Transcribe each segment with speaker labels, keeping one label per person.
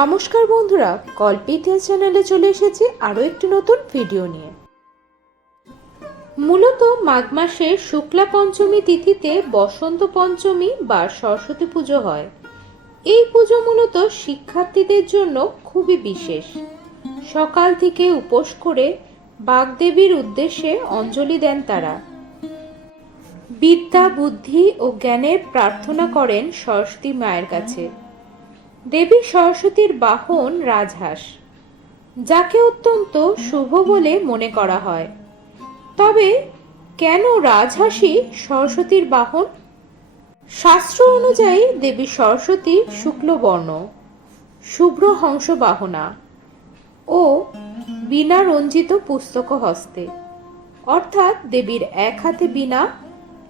Speaker 1: নমস্কার বন্ধুরা, গল্প ইতিহাস চ্যানেলে চলে এসেছি আরও একটি নতুন ভিডিও নিয়ে। মূলত মাঘ মাসের শুক্লা পঞ্চমী তিথিতে বসন্ত পঞ্চমী বা সরস্বতী পুজো হয়। এই পুজো মূলত শিক্ষার্থীদের জন্য খুবই বিশেষ। সকাল থেকে উপোস করে বাগদেবীর উদ্দেশ্যে অঞ্জলি দেন তারা। বিদ্যা, বুদ্ধি ও জ্ঞানের প্রার্থনা করেন সরস্বতী মায়ের কাছে। দেবী সরস্বতীর বাহন রাজহাঁস, যাকে অত্যন্ত শুভ বলে মনে করা হয়। তবে কেন রাজহাঁসই সরস্বতীর বাহন? শাস্ত্র অনুযায়ী দেবী সরস্বতী শুক্লবর্ণ, শুভ্র হংস বাহনা ও বিনা রঞ্জিত পুস্তক হস্তে। অর্থাৎ দেবীর এক হাতে বীণা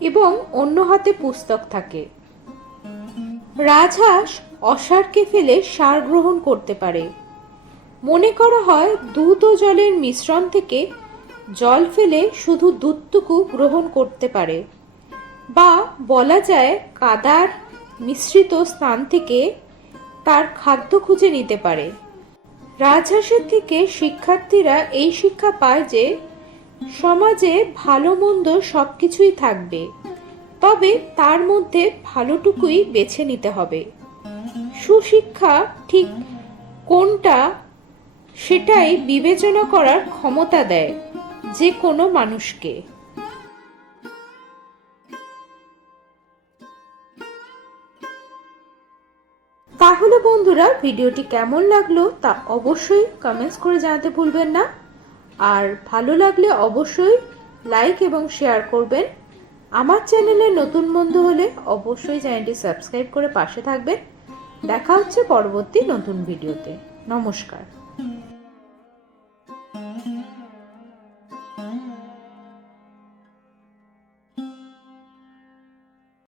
Speaker 1: এবং অন্য হাতে পুস্তক থাকে। রাজহাঁস অসারকে ফেলে সার গ্রহণ করতে পারে। মনে করা হয় দুধ ও জলের মিশ্রণ থেকে জল ফেলে শুধু দুধটুকু গ্রহণ করতে পারে বা বলা যায় কাদার মিশ্রিত স্থান থেকে তার খাদ্য খুঁজে নিতে পারে। রাজহাঁসের থেকে শিক্ষার্থীরা এই শিক্ষা পায় যে সমাজে ভালো মন্দ সব কিছুই থাকবে, তবে তার মধ্যে ভালোটুকুই বেছে নিতে হবে। সুশিক্ষা ঠিক কোনটা সেটাই বিবেচনা করার ক্ষমতা দেয় যে কোনো মানুষকে। তাহলে বন্ধুরা, ভিডিওটি কেমন লাগল তা অবশ্যই কমেন্টস করে জানাতে ভুলবেন না। আর ভালো লাগলে অবশ্যই লাইক এবং শেয়ার করবেন। আমার চ্যানেলে নতুন বন্ধু হলে অবশ্যই চ্যানেলটি সাবস্ক্রাইব করে পাশে থাকবেন। দেখা হচ্ছে পরবর্তী নতুন ভিডিওতে। নমস্কার।